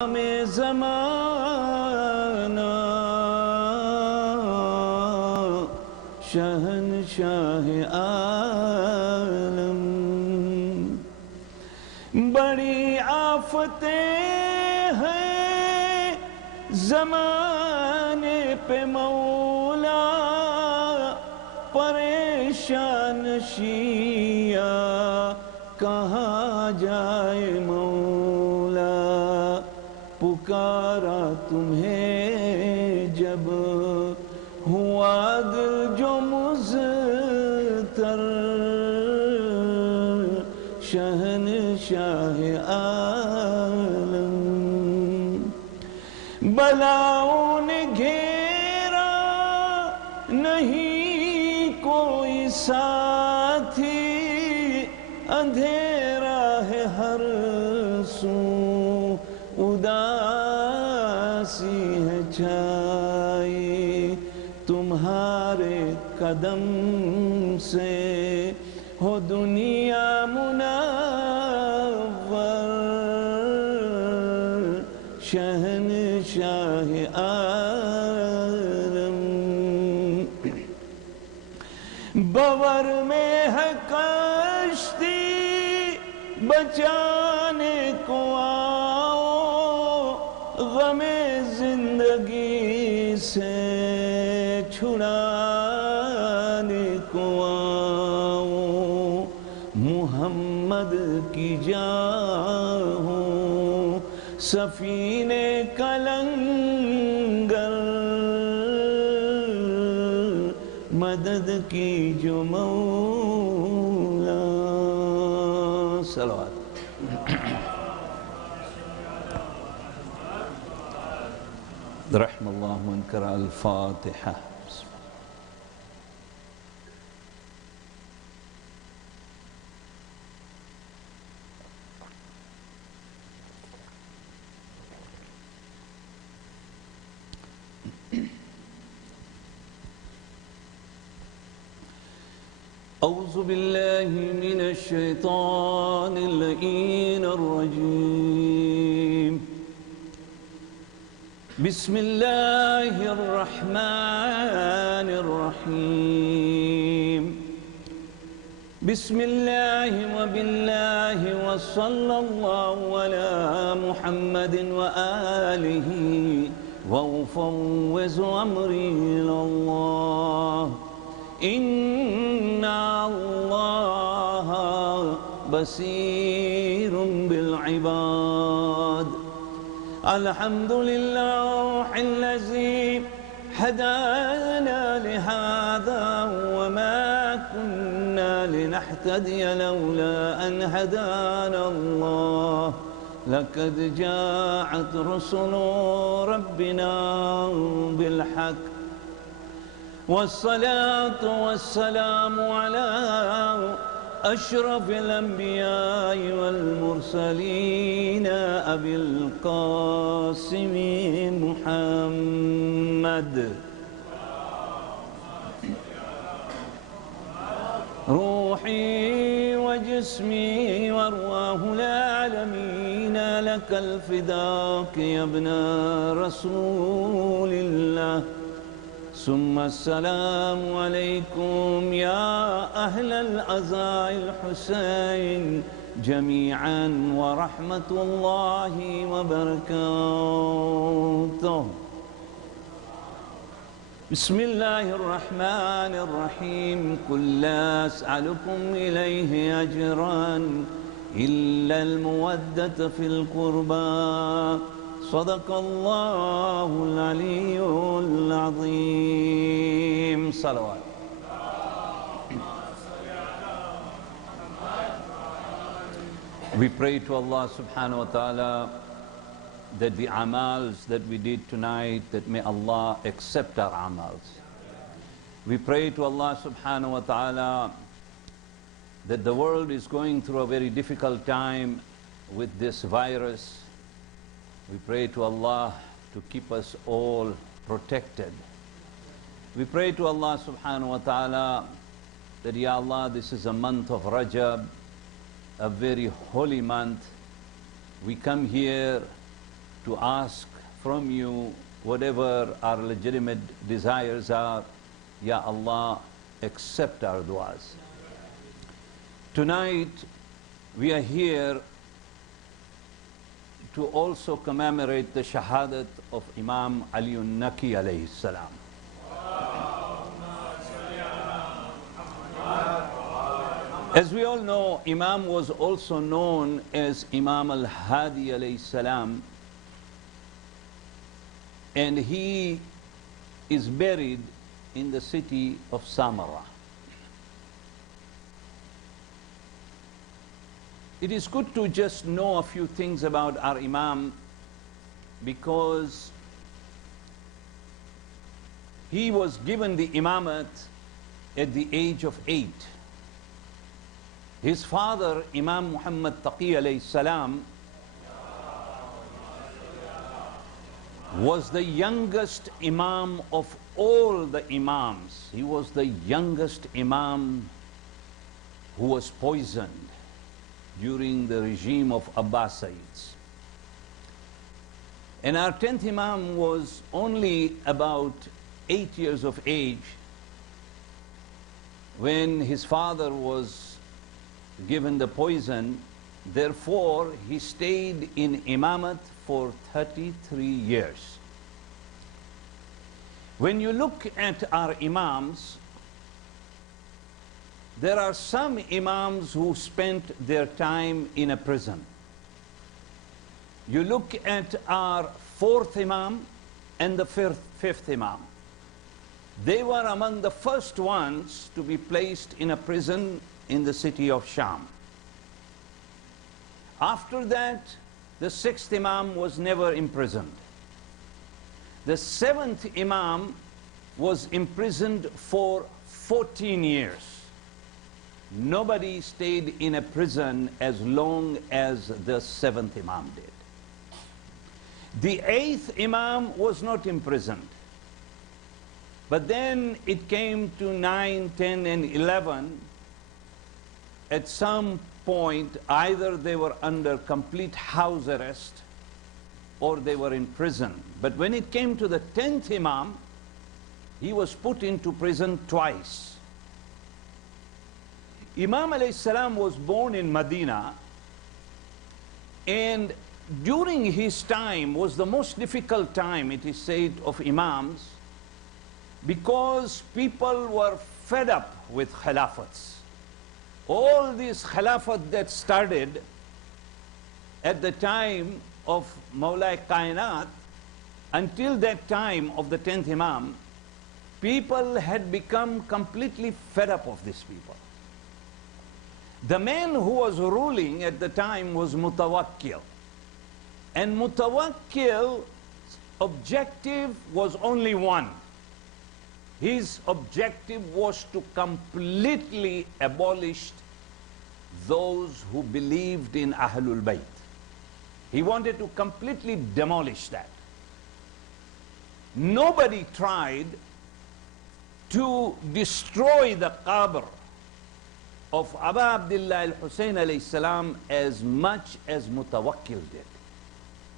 میں زمانہ شہنشاہ عالم، بڑی آفتیں ہیں زمانے پہ مولا، پریشان شیعہ کہاں جائے مولا، پکارا تمہیں جب ہوا دل جو مضطر، شہنشاہ عالم، بلاؤں نے گھیرا نہیں کوئی ساتھی، اندھیرا ہے ہر سو اداسی ہے چھائی، تمہارے قدم سے ہو دنیا منور، شہنشاہ عالم، بور میں ہے کشتی بچانے کو آؤ، غم زندگی سے چھڑانے کو آؤ، محمد کی جان ہو سفینے کا لنگر، مدد کی جو مولا، صلوات۔ رحم اللہ من قرأ الفاتحہ۔ اعوذ باللہ من الشیطان اللعین الرجیم، بسم اللہ الرحمن الرحیم، بسم اللہ وباللہ وصلی اللہ علی محمد وآلہ وافوض امری اللہ، ان اللہ بصیر بالعباد، الحمدللہ الذی ہدانا لہذا وما كنا لنہتدی لولا ان ہدانا اللہ، لقد جاءت رسل ربنا بالحق، والصلاة والسلام على أشرف الأنبياء والمرسلين أبي القاسم محمد، روحي وجسمي وارواح العالمين لك الفداء يا ابن رسول الله، ثم السلام علیکم یا اہل العزاء الحسین جمیعاً ورحمۃ اللہ وبرکاتہ۔ بسم اللہ الرحمن الرحیم، قل لا اسألکم الیہ اجرا الا المودۃ فی القربى، صدق اللہ العلی العظیم، صلوات۔ We pray to Allah subhanahu wa ta'ala that the amals that we did tonight, that may Allah accept our amals. We pray to Allah subhanahu wa ta'ala that the world is going through a very difficult time with this virus. We pray to Allah to keep us all protected. We pray to Allah subhanahu wa ta'ala that, Ya Allah, this is a month of Rajab, a very holy month. We come here to ask from you whatever our legitimate desires are. Ya Allah, accept our du'as. Tonight, we are here to also commemorate the shahadat of Imam Ali al-Naki alayhi salam. As we all know, Imam was also known as Imam Al-Hajj alayhi salam, and he is buried in the city of Samarra. It is good to just know a few things about our Imam, because he was given the imamat at the age of 8. His father, Imam Muhammad Taqi alayhi salam, was the youngest Imam of all the Imams. He was the youngest Imam who was poisoned during the regime of Abbasids. And our 10th Imam was only about 8 years of age when his father was given the poison. Therefore, he stayed in Imamat for 33 years. When you look at our Imams, there are some Imams who spent their time in a prison. You look at our 4th Imam and the 5th Imam. They were among the first ones to be placed in a prison in the city of Sham. After that, the 6th Imam was never imprisoned. The 7th Imam was imprisoned for 14 years. Nobody stayed in a prison as long as the 7th Imam did. The 8th Imam was not imprisoned. But then it came to 9, 10, and 11. At some point, either they were under complete house arrest or they were in prison. But when it came to the 10th Imam, he was put into prison twice. Imam alayhi salam was born in Medina, and during his time was the most difficult time, it is said, of Imams, because people were fed up with khilafats. All this khilafat that started at the time of Mawla Kainat, until that time of the 10th Imam, people had become completely fed up of these people. The man who was ruling at the time was Mutawakkil. And Mutawakkil's objective was only one. His objective was to completely abolish those who believed in Ahlul Bayt. He wanted to completely demolish that. Nobody tried to destroy the qabr of Abu Abdullah al-Hussein alayhi salam as much as Mutawakkil did.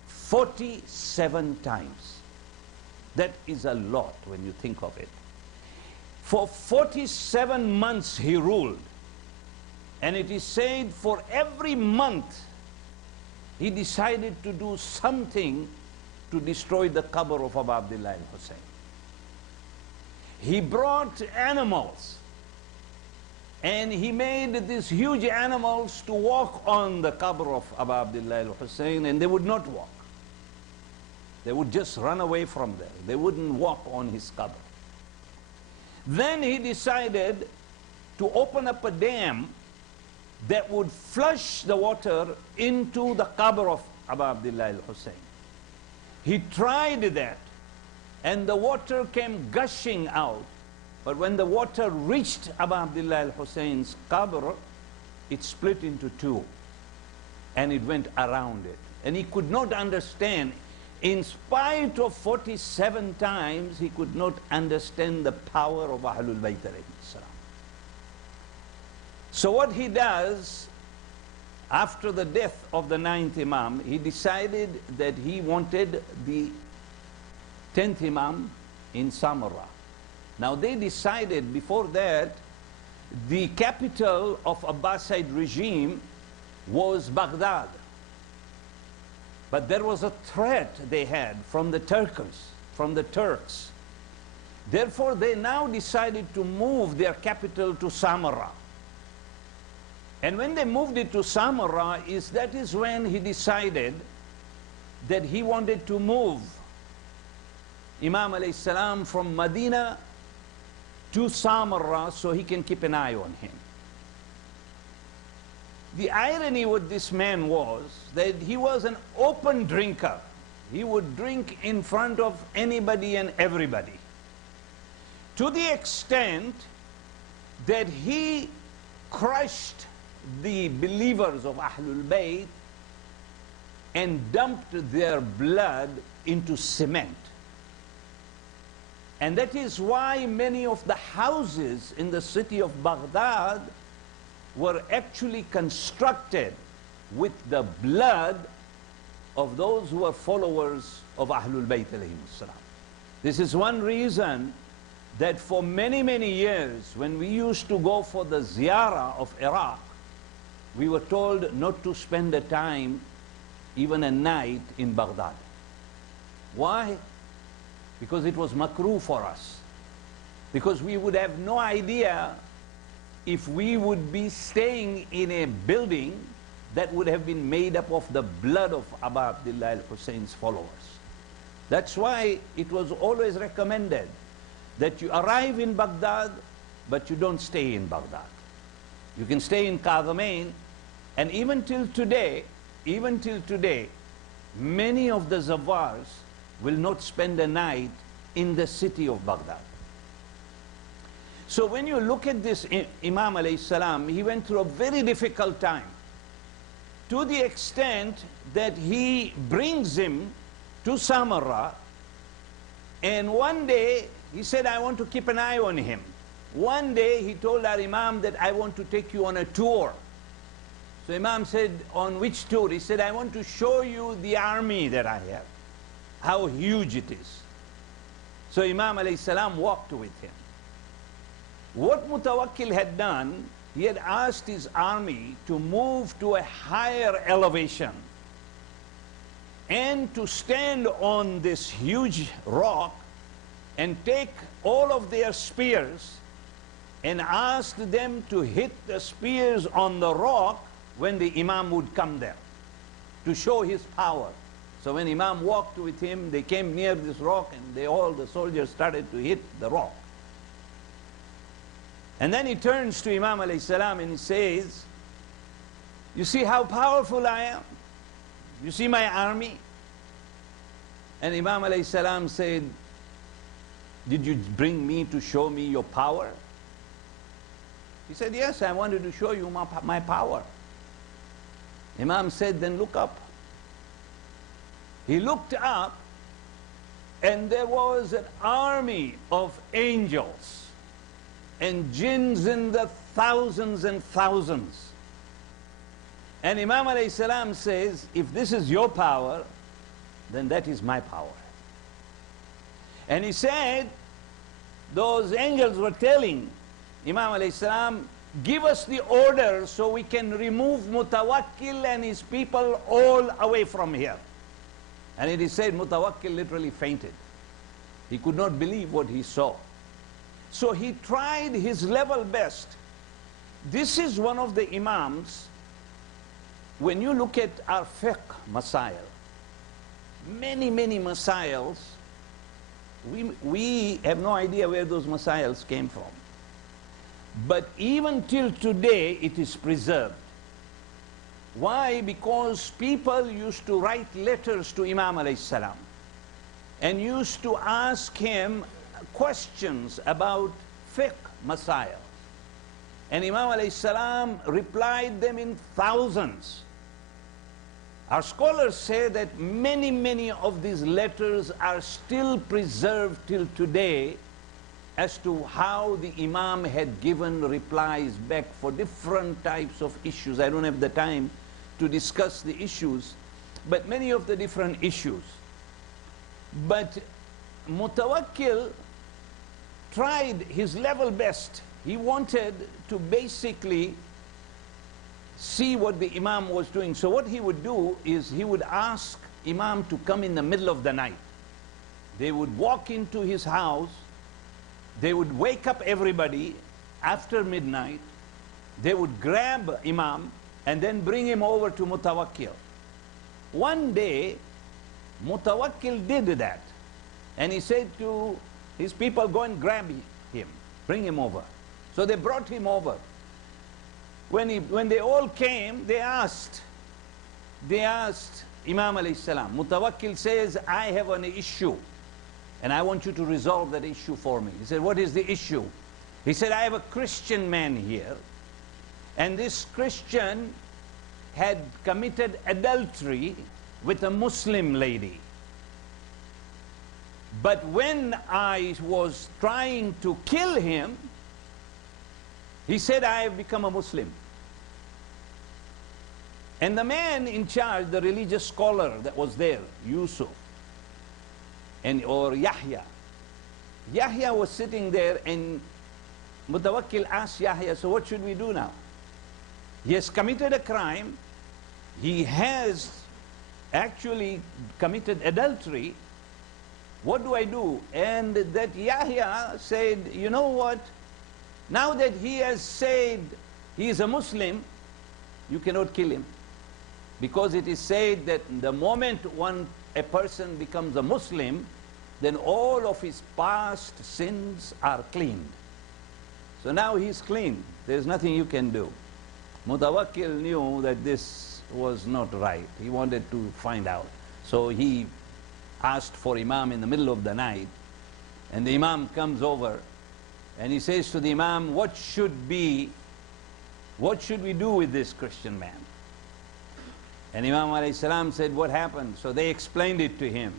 47 times. That is a lot when you think of it. For 47 months he ruled, and it is said for every month he decided to do something to destroy the qabr of Abu Abdullah al-Hussein. He brought animals, and he made these huge animals to walk on the qabr of Abu Abdullah al-Hussein, and they would not walk. They would just run away from there. They wouldn't walk on his qabr. Then he decided to open up a dam that would flush the water into the qabr of Abu Abdullah al-Hussein. He tried that, and the water came gushing out. But when the water reached Abu Abdullah al-Hussein's qabr, it split into two, and it went around it. And he could not understand. In spite of 47 times, he could not understand the power of Ahlul Bayt alayhi salam. So what he does, after the death of the 9th Imam, he decided that he wanted the 10th Imam in Samarra. Now they decided before that, the capital of Abbasid regime was Baghdad. But there was a threat they had from the Turks. Therefore, they now decided to move their capital to Samarra. And when they moved it to Samarra, that is when he decided that he wanted to move Imam alayhi salam from Medina to Samarra so he can keep an eye on him. The irony with this man was that he was an open drinker. He would drink in front of anybody and everybody, to the extent that he crushed the believers of Ahlul Bayt and dumped their blood into cement. And that is why many of the houses in the city of Baghdad were actually constructed with the blood of those who were followers of Ahlul Bayt alayhim salam. This is one reason that for many, many years, when we used to go for the ziyarah of Iraq, we were told not to spend a time, even a night, in Baghdad. Why? Because it was makruh for us. Because we would have no idea if we would be staying in a building that would have been made up of the blood of Abu Abdullah al-Hussein's followers. That's why it was always recommended that you arrive in Baghdad, but you don't stay in Baghdad. You can stay in Qadamain, and even till today, many of the Zawars will not spend a night in the city of Baghdad. So when you look at this Imam alayhi salam, he went through a very difficult time, to the extent that he brings him to Samarra, and one day he said, I want to keep an eye on him. One day he told our Imam that I want to take you on a tour. So Imam said, on which tour? He said, I want to show you the army that I have, how huge it is. So Imam alayhi salam walked with him. What Mutawakkil had done, he had asked his army to move to a higher elevation and to stand on this huge rock and take all of their spears and ask them to hit the spears on the rock when the Imam would come there, to show his power. So when Imam walked with him, they came near this rock and all the soldiers started to hit the rock. And then he turns to Imam alayhi salam and he says, you see how powerful I am? You see my army? And Imam alayhi salam said, did you bring me to show me your power? He said, yes, I wanted to show you my power. Imam said, then look up. He looked up, and there was an army of angels and jinns in the thousands and thousands. And Imam alayhi salam says, if this is your power, then that is my power. And he said, those angels were telling Imam alayhi salam, give us the order so we can remove Mutawakkil and his people all away from here. And it is said Mutawakkil literally fainted. He could not believe what he saw. So he tried his level best. This is one of the Imams, when you look at our fiqh masail, many masails, we have no idea where those masails came from. But even till today, it is preserved. Why? Because people used to write letters to Imam alayhi salam and used to ask him questions about fiqh masail. And Imam alayhi salam replied them in thousands. Our scholars say that many of these letters are still preserved till today as to how the Imam had given replies back for different types of issues. I don't have the time to discuss the issues, but many of the different issues. But Mutawakkil tried his level best. He wanted to basically see what the Imam was doing. So what he would do is he would ask Imam to come in the middle of the night. They would walk into his house, they would wake up everybody after midnight, they would grab Imam and then bring him over to Mutawakkil. One day, Mutawakkil did that, and he said to his people, go and grab him, bring him over. So they brought him over. When they all came, they asked Imam alayhi salam. Mutawakkil says, I have an issue, and I want you to resolve that issue for me. He said, what is the issue? He said, I have a Christian man here, and this Christian had committed adultery with a Muslim lady. But when I was trying to kill him, he said, I have become a Muslim. And the man in charge, the religious scholar that was there, Yusuf, or Yahya. Yahya was sitting there, and Mutawakkil asked Yahya, so what should we do now? He has committed a crime. He has actually committed adultery. What do I do? And that Yahya said, you know what? Now that he has said he is a Muslim, you cannot kill him. Because it is said that the moment a person becomes a Muslim, then all of his past sins are cleaned. So now he's clean. There's nothing you can do. Mutawakkil knew that this was not right. He wanted to find out. So he asked for Imam in the middle of the night, and the Imam comes over and he says to the Imam, what should we do with this Christian man? And Imam alayhi salam said, what happened? So they explained it to him.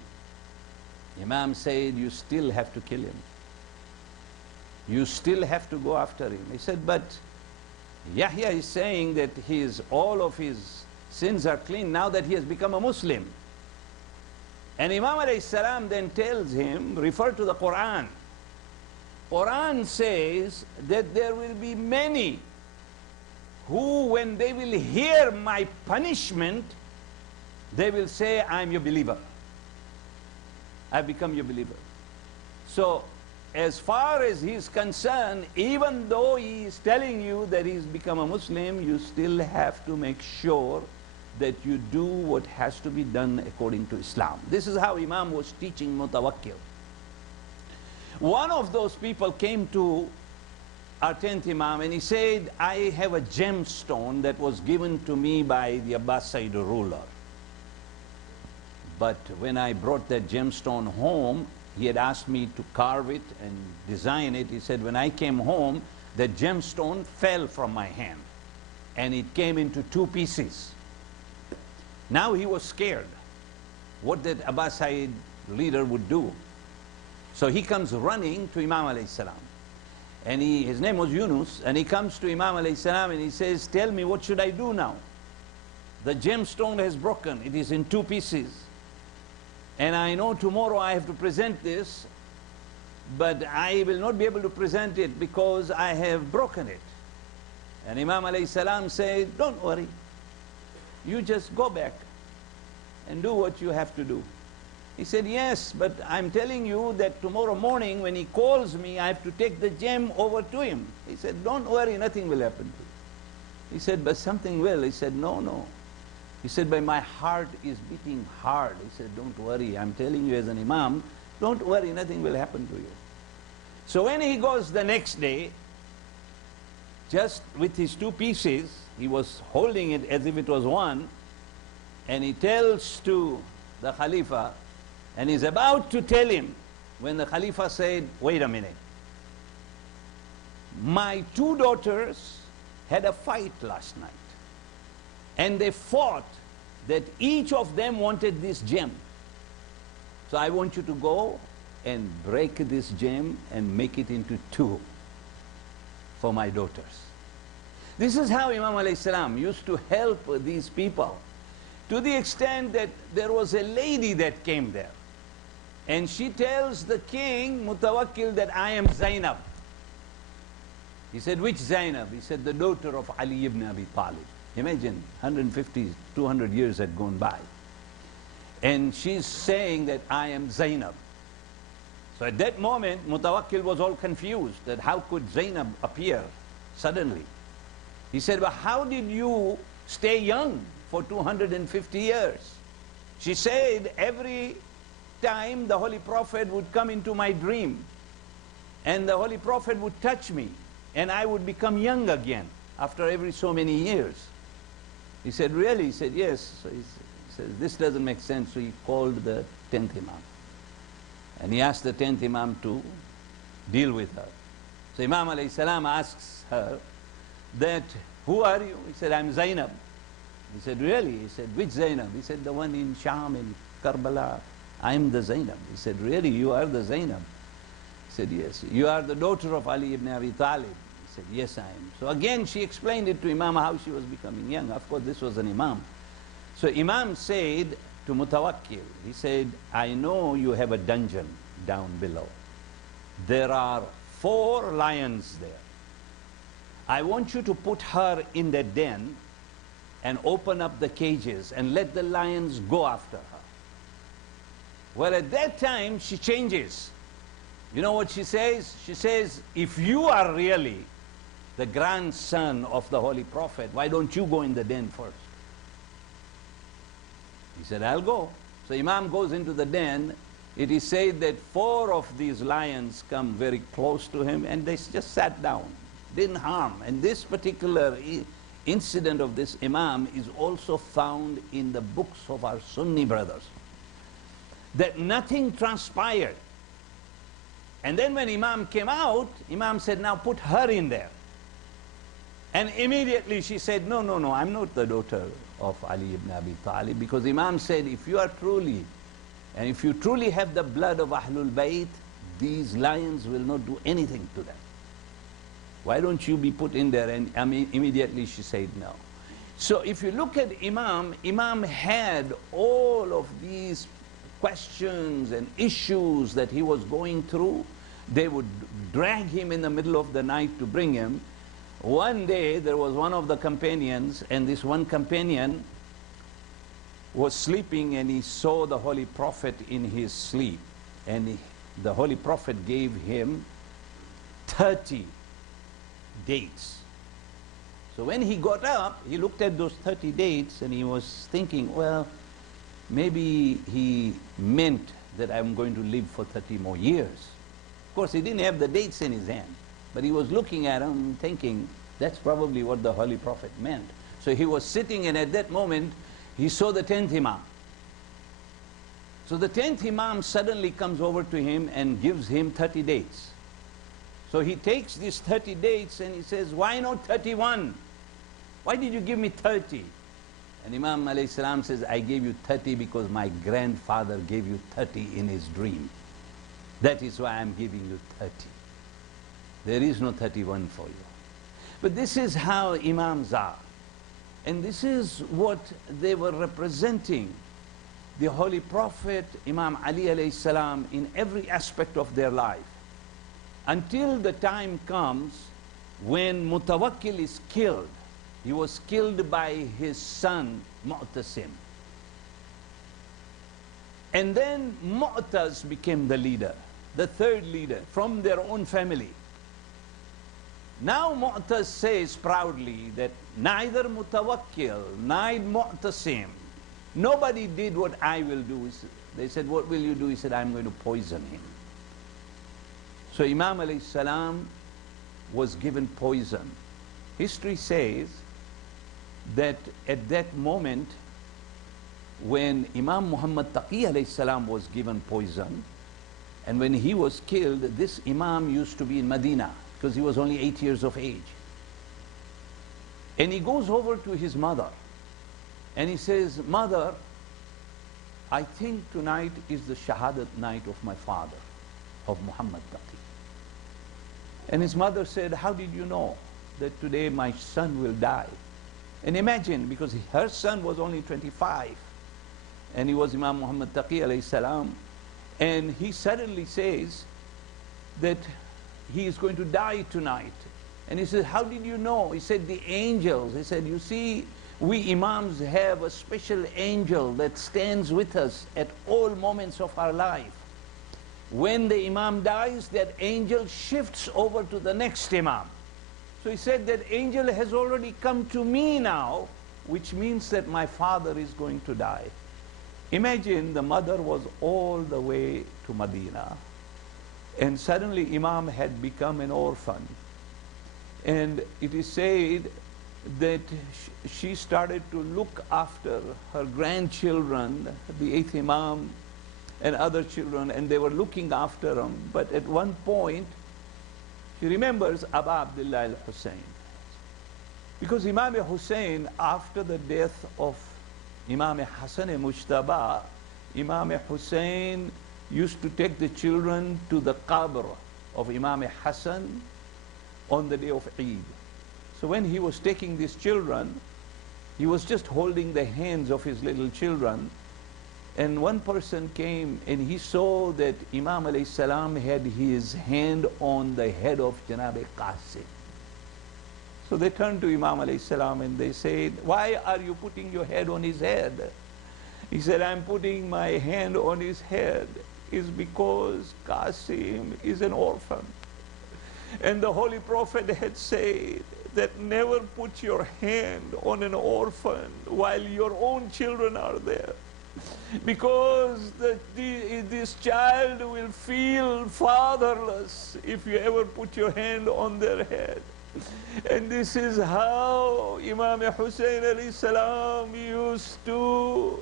Imam said, you still have to kill him. You still have to go after him. He said, but Yahya is saying that all of his sins are clean now that he has become a Muslim. And Imam alayhi salam then tells him, refer to the Quran. Quran says that there will be many who, when they will hear my punishment, they will say, I'm your believer. I've become your believer. So, as far as he's concerned, even though he is telling you that he's become a Muslim, you still have to make sure that you do what has to be done according to Islam. This is how Imam was teaching Mutawakkil. One of those people came to our 10th Imam and he said, I have a gemstone that was given to me by the Abbasid ruler. But when I brought that gemstone home, he had asked me to carve it and design it. He said, when I came home, the gemstone fell from my hand and it came into 2 pieces. Now he was scared what that Abbasid leader would do. So he comes running to Imam alayhi salam. And his name was Yunus, and he comes to Imam alayhi salam and he says, tell me, what should I do now? The gemstone has broken, it is in 2 pieces. And I know tomorrow I have to present this, but I will not be able to present it because I have broken it. And Imam alayhi salam said, don't worry, you just go back and do what you have to do. He said, yes, but I'm telling you that tomorrow morning when he calls me, I have to take the gem over to him. He said, don't worry, nothing will happen to you. He said, but something will. He said, no, no. He said, but my heart is beating hard. He said, don't worry, I'm telling you as an Imam, don't worry, nothing will happen to you. So when he goes the next day, just with his 2 pieces, he was holding it as if it was one, and he tells to the Khalifa, and he's about to tell him, when the Khalifa said, wait a minute, my 2 daughters had a fight last night, and they fought that each of them wanted this gem. So I want you to go and break this gem and make it into 2 for my daughters. This is how Imam alayhi salam used to help these people, to the extent that there was a lady that came there. And she tells the king, Mutawakkil, that I am Zainab. He said, which Zainab? He said, the daughter of Ali ibn Abi Talib. Imagine, 150, 200 years had gone by. And she's saying that I am Zainab. So at that moment, Mutawakkil was all confused that how could Zainab appear suddenly? He said, well, how did you stay young for 250 years? She said, every time the Holy Prophet would come into my dream, and the Holy Prophet would touch me, and I would become young again after every so many years. He said, really? He said, yes. So he says, this doesn't make sense. So he called the 10th Imam. And he asked the 10th Imam to deal with her. So Imam alayhi salam asks her that, who are you? He said, I'm Zainab. He said, really? He said, which Zainab? He said, the one in Sham, in Karbala. I'm the Zainab. He said, really? You are the Zainab? He said, yes. You are the daughter of Ali ibn Abi Talib? He said, yes, I am. So again, she explained it to Imam how she was becoming young. Of course, this was an Imam. So Imam said to Mutawakkil, he said, I know you have a dungeon down below. There are 4 lions there. I want you to put her in the den and open up the cages and let the lions go after her. Well, at that time, she changes. You know what she says? She says, if you are really the grandson of the Holy Prophet, why don't you go in the den first? He said, I'll go. So Imam goes into the den. It is said that 4 of these lions come very close to him, and they just sat down, didn't harm. And this particular incident of this Imam is also found in the books of our Sunni brothers, that nothing transpired. And then when Imam came out, Imam said, now put her in there. And immediately she said, no, no, no, I'm not the daughter of Ali ibn Abi Talib, because Imam said, if you are truly, and if you truly have the blood of Ahlul Bayt, these lions will not do anything to them. Why don't you be put in there? And immediately she said no. So if you look at Imam, Imam had all of these questions and issues that he was going through. They would drag him in the middle of the night to bring him. One day there was one of the companions, and this one companion was sleeping, and he saw the Holy Prophet in his sleep. And the Holy Prophet gave him 30 dates. So when he got up, he looked at those 30 dates, and he was thinking, well, maybe he meant that I'm going to live for 30 more years. Of course, he didn't have the dates in his hand, but he was looking at them thinking, that's probably what the Holy Prophet meant. So he was sitting, and at that moment, he saw the 10th Imam. So the 10th Imam suddenly comes over to him and gives him 30 dates. So he takes these 30 dates and he says, why not 31? Why did you give me 30? And Imam alayhi salam says, I gave you 30 because my grandfather gave you 30 in his dream. That is why I'm giving you 30. There is no 31 for you. But this is how Imams are. And this is what they were representing. The Holy Prophet, Imam Ali alayhi salam, in every aspect of their life. Until the time comes when Mutawakkil is killed. He was killed by his son, Mu'tasim. And then Mu'taz became the leader, the third leader, from their own family. Now Mu'taz says proudly that neither Mutawakkil, neither Mu'tasim, nobody did what I will do. They said, what will you do? He said, I'm going to poison him. So Imam alayhi salam was given poison. History says that at that moment when Imam Muhammad Taqi alayhi salam was given poison, and when he was killed, this Imam used to be in Medina because he was only 8 years of age. And he goes over to his mother and he says, Mother, I think tonight is the Shahadat night of my father, of Muhammad Taqi. And his mother said, how did you know? that today my son will die. And imagine, because her son was only 25, and he was Imam Muhammad Taqi alayhi salam, and he suddenly says that he is going to die tonight. And he said, how did you know? He said, the angels. He said, you see, we Imams have a special angel that stands with us at all moments of our life. When the Imam dies, that angel shifts over to the next Imam. So he said, that angel has already come to me now, which means that my father is going to die. Imagine the mother was all the way to Medina, and suddenly Imam had become an orphan. And it is said that she started to look after her grandchildren, the 8th Imam and other children, and they were looking after them. But at one point, she remembers Abu Abdullah al-Hussein. Because Imam Hussein, after the death of Imam Hassan Mujtaba, Imam Hussein used to take the children to the qabr of Imam Hassan on the day of Eid. So when he was taking these children, he was just holding the hands of his little children, and one person came and he saw that Imam alayhi salam had his hand on the head of Janab Qasim. So they turned to Imam alayhi salam and they said, why are you putting your head on his head? He said, I'm putting my hand on his head is because Qasim is an orphan. And the Holy Prophet had said that never put your hand on an orphan while your own children are there, because this child will feel fatherless if you ever put your hand on their head. And this is how Imam Hussein alayhi salam used to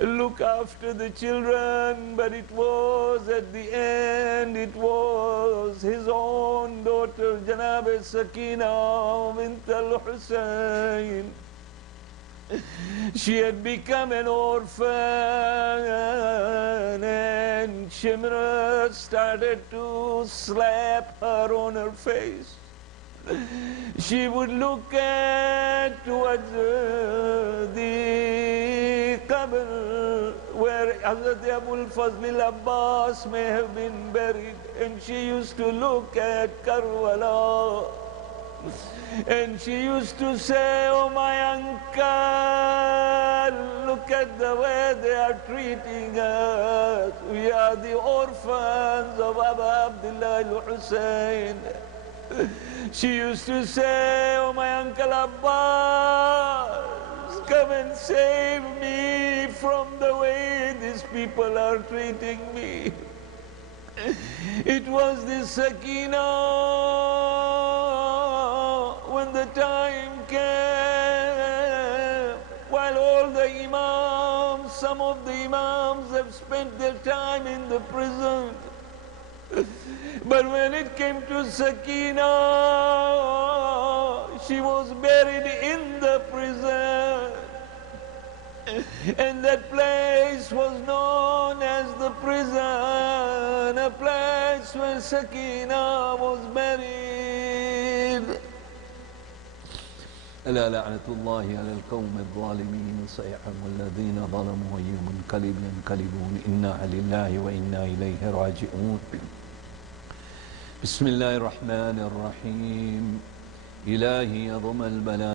look after the children, but it was at the end, it was his own daughter, Janab Sakina bint al-Hussein. She had become an orphan, and Shimra started to slap her on her face. She would look at towards the qabr where Hazrat Abul Fazl al-Abbas may have been buried, and she used to look at Karbala, and she used to say, oh my uncle, look at the way they are treating us. We are the orphans of Abu Abdullah al-Hussein. She used to say, oh my uncle Abbas, come and save me from the way these people are treating me. It was the Sakina when the time came, while all the Imams, some of the Imams have spent their time in the prison. But when it came to Sakina, she was buried in the prison. And that place was known as the prison, a place where Sakina was buried. ألا لعنة الله على القوم الظالمين سيعلم الذين ظلموا أي منقلب ينقلبون إنا لله وإنا إليه راجعون. بسم الله الرحمن الرحيم. إلهي يضم البلاء